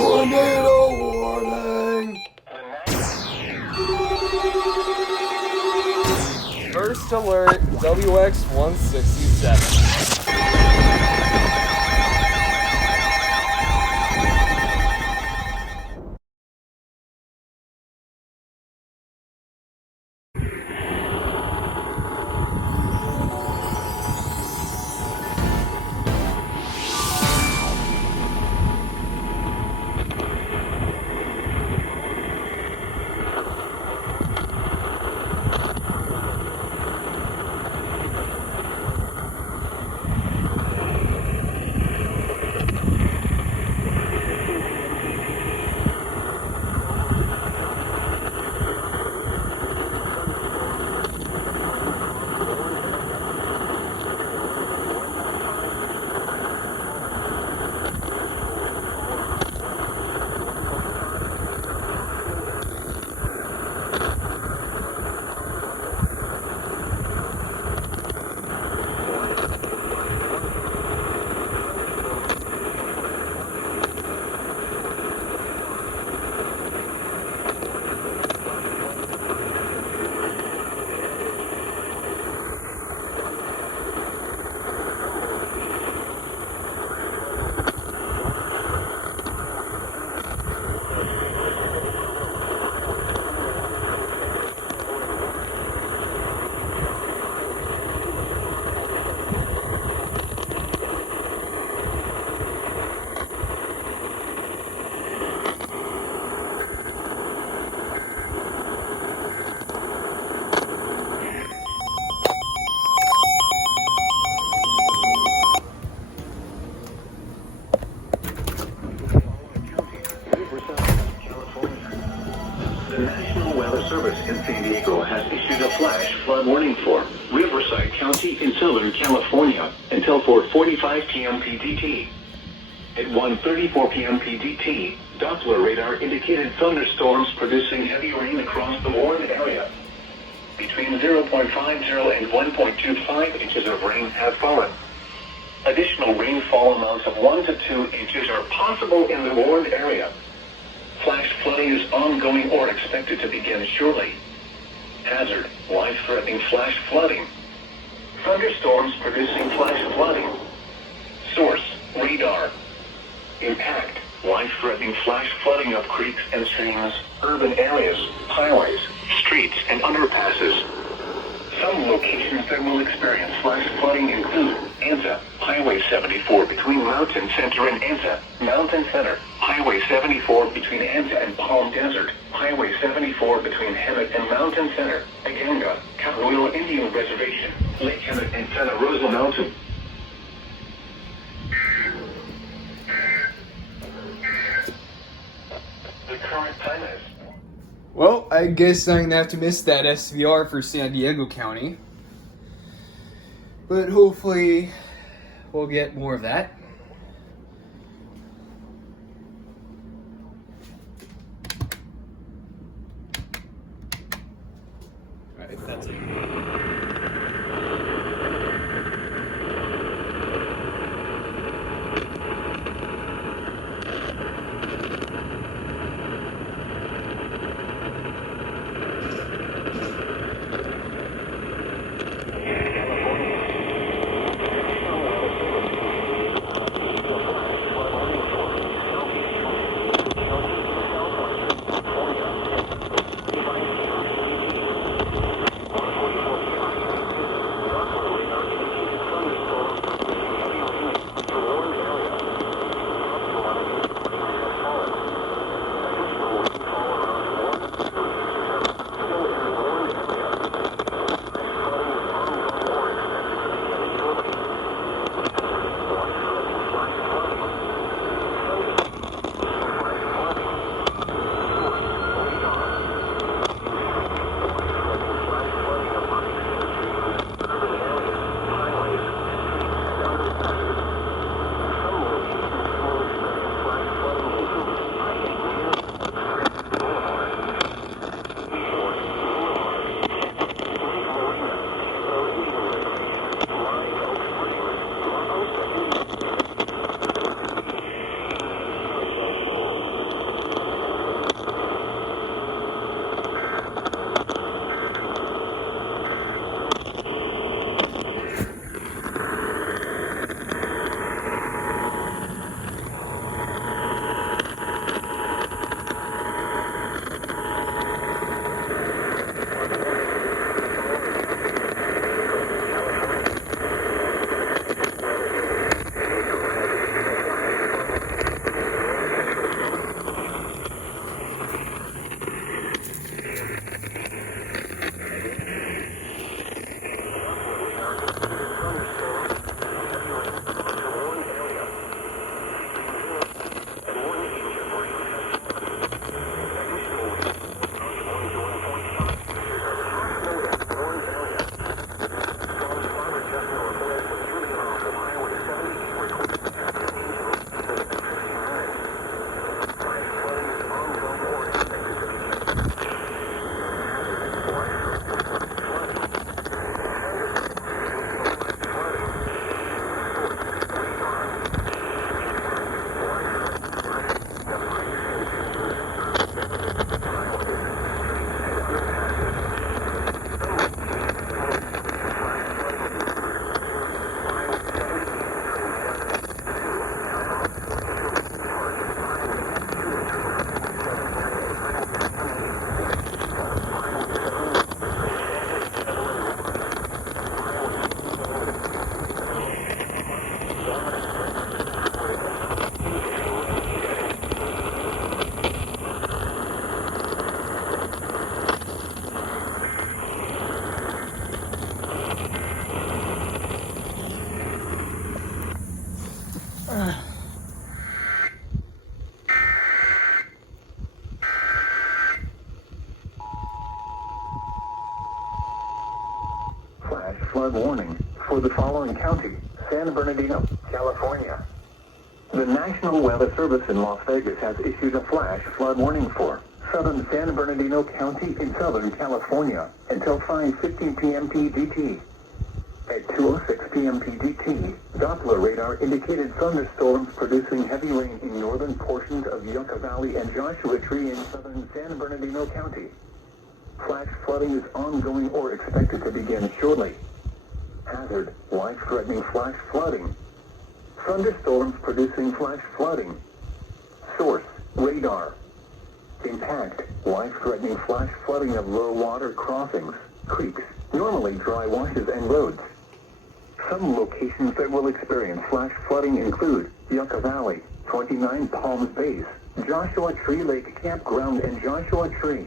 Tornado warning! First alert, WX-167. Service in San Diego has issued a flash flood warning for Riverside County in Southern California until 4:45 p.m. PDT. At 1:34 p.m. PDT, Doppler radar indicated thunderstorms producing heavy rain across the warned area. Between 0.50 and 1.25 inches of rain have fallen. Additional rainfall amounts of 1 to 2 inches are possible in the warned area. Flash flooding is ongoing or expected to begin shortly. Hazard, life-threatening flash flooding. Thunderstorms producing flash flooding. Source, radar. Impact, life-threatening flash flooding of creeks and streams, urban areas, highways, streets, and underpasses. Some locations that will experience flash flooding include Anza, Highway 74 between Mountain Center and Anza, Mountain Center, Highway 74 between Anza and Palm Desert, Highway 74 between Hemet and Mountain Center, Aganga, Cahuilo Indian Reservation, Lake Hemet and Santa Rosa Mountain. The current time is... Well, I guess I'm gonna have to miss that SVR for San Diego County. But hopefully we'll get more of that. Alright, that's it. flood warning for the following county: San Bernardino, California. The National Weather Service in Las Vegas has issued a flash flood warning for southern San Bernardino County in Southern California until 5:15 p.m. PDT. At 2:06 p.m. PDT, Doppler radar indicated thunderstorms producing heavy rain in northern portions of Yucca Valley and Joshua Tree in southern San Bernardino County. Flash flooding is ongoing or expected to begin shortly. Hazard: life-threatening flash flooding. Thunderstorms producing flash flooding. Source: radar. Impact: life-threatening flash flooding of low water crossings, creeks, normally dry washes and roads. Some locations that will experience flash flooding include Yucca Valley, 29 Palms Base, Joshua Tree Lake Campground and Joshua Tree.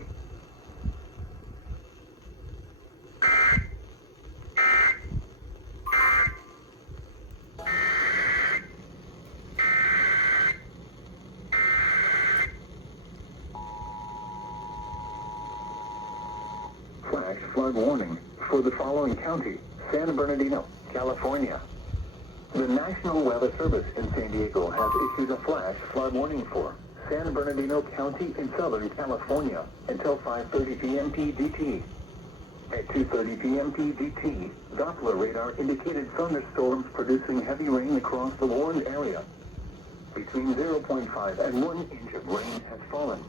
Flash flood warning for the following county: San Bernardino, California. The National Weather Service in San Diego has issued a flash flood warning for San Bernardino County in Southern California until 5:30 p.m. PDT. At 2:30 p.m. PDT, Doppler radar indicated thunderstorms producing heavy rain across the warned area. Between 0.5 and 1 inch of rain has fallen.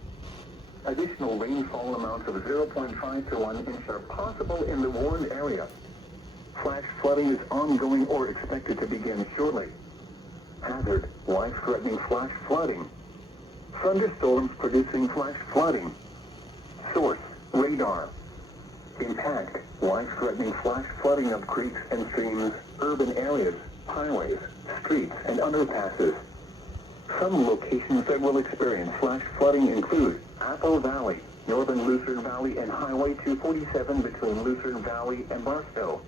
Additional rainfall amounts of 0.5 to 1 inch are possible in the warned area. Flash flooding is ongoing or expected to begin shortly. Hazard: life-threatening flash flooding. Thunderstorms producing flash flooding. Source: radar. Impact: life-threatening flash flooding of creeks and streams, urban areas, highways, streets, and underpasses. Some locations that will experience flash flooding include Apple Valley, northern Lucerne Valley, and Highway 247 between Lucerne Valley and Barstow.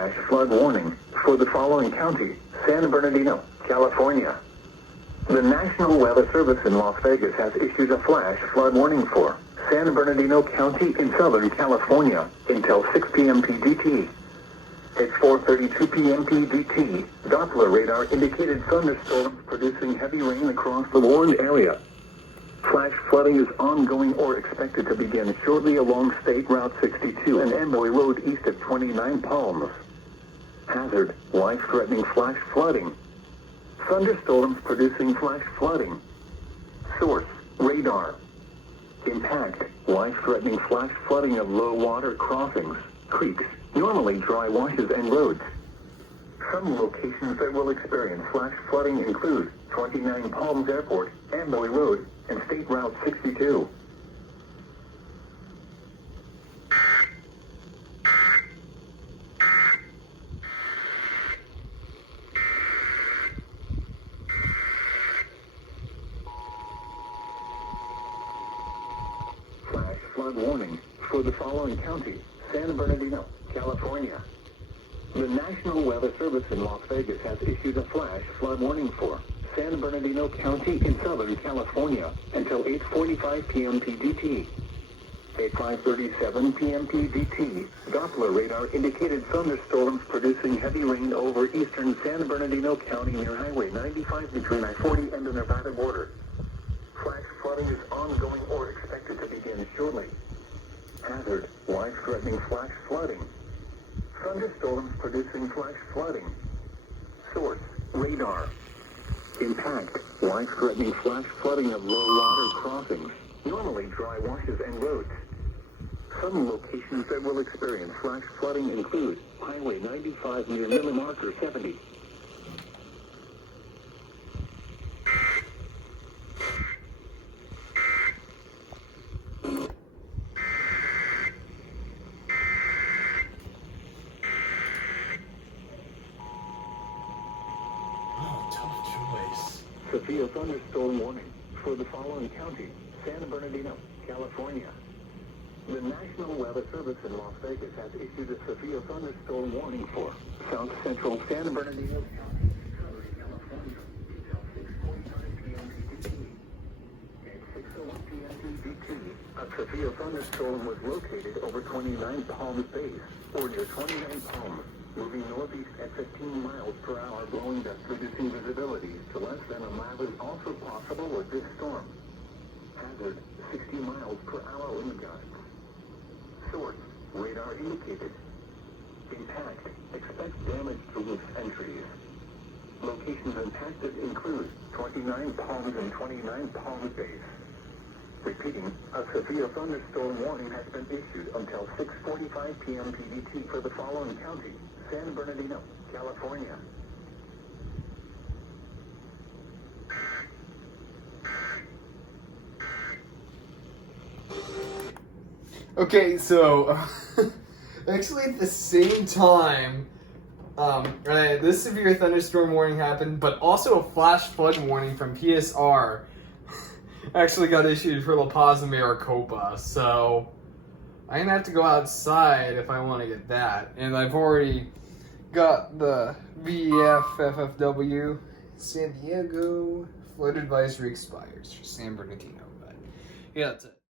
flash flood warning for the following county: San Bernardino, California. The National Weather Service in Las Vegas has issued a flash flood warning for San Bernardino County in Southern California until 6 p.m. PDT. At 4:32 p.m. PDT, Doppler radar indicated thunderstorms producing heavy rain across the warned area. Flash flooding is ongoing or expected to begin shortly along State Route 62 and Emily Road east of 29 Palms. Hazard: life-threatening flash flooding. Thunderstorms producing flash flooding. Source: radar. Impact: life-threatening flash flooding of low water crossings, creeks, normally dry washes and roads. Some locations that will experience flash flooding include 29 Palms Airport, Emily Road, and State Route 62. Flash flood warning for the following county: San Bernardino, California. The National Weather Service in Las Vegas has issued a flash flood warning for San Bernardino County in Southern California until 8:45 p.m. PDT. At 5:37 p.m. PDT, Doppler radar indicated thunderstorms producing heavy rain over eastern San Bernardino County near Highway 95 between I-40 and the Nevada border. Flash flooding is ongoing or expected to begin shortly. Hazard: life-threatening flash flooding. Thunderstorms producing flash flooding. Source: radar. Impact: life-threatening flash flooding of low water crossings, normally dry washes and roads. Some locations that will experience flash flooding include Highway 95 near Miller Marker 70. Severe thunderstorm warning for the following county: San Bernardino, California. The National Weather Service in Las Vegas has issued a severe thunderstorm warning for South Central San Bernardino County, Southern California, until 6:45 p.m. PDT. At 6:01 p.m. PDT, a severe thunderstorm was located over 29 Palms Base, or near 29 Palms, moving northeast at 15 miles per hour, blowing dust, reducing visibility to less than a mile is also possible with this storm. Hazard: 60 miles per hour wind gusts. Source: radar indicated. Impact: expect damage to roofs and trees. Locations impacted include 29 Palms and 29 Palms Base. Repeating, a severe thunderstorm warning has been issued until 6:45 p.m. PDT for the following county: San Bernardino, California. Okay, so actually at the same time, right, this severe thunderstorm warning happened, but also a flash flood warning from PSR actually got issued for La Paz and Maricopa. So I'm gonna have to go outside if I want to get that, and I've already got the VEF FFW San Diego flood advisory expires for San Bernardino, but yeah, that's it.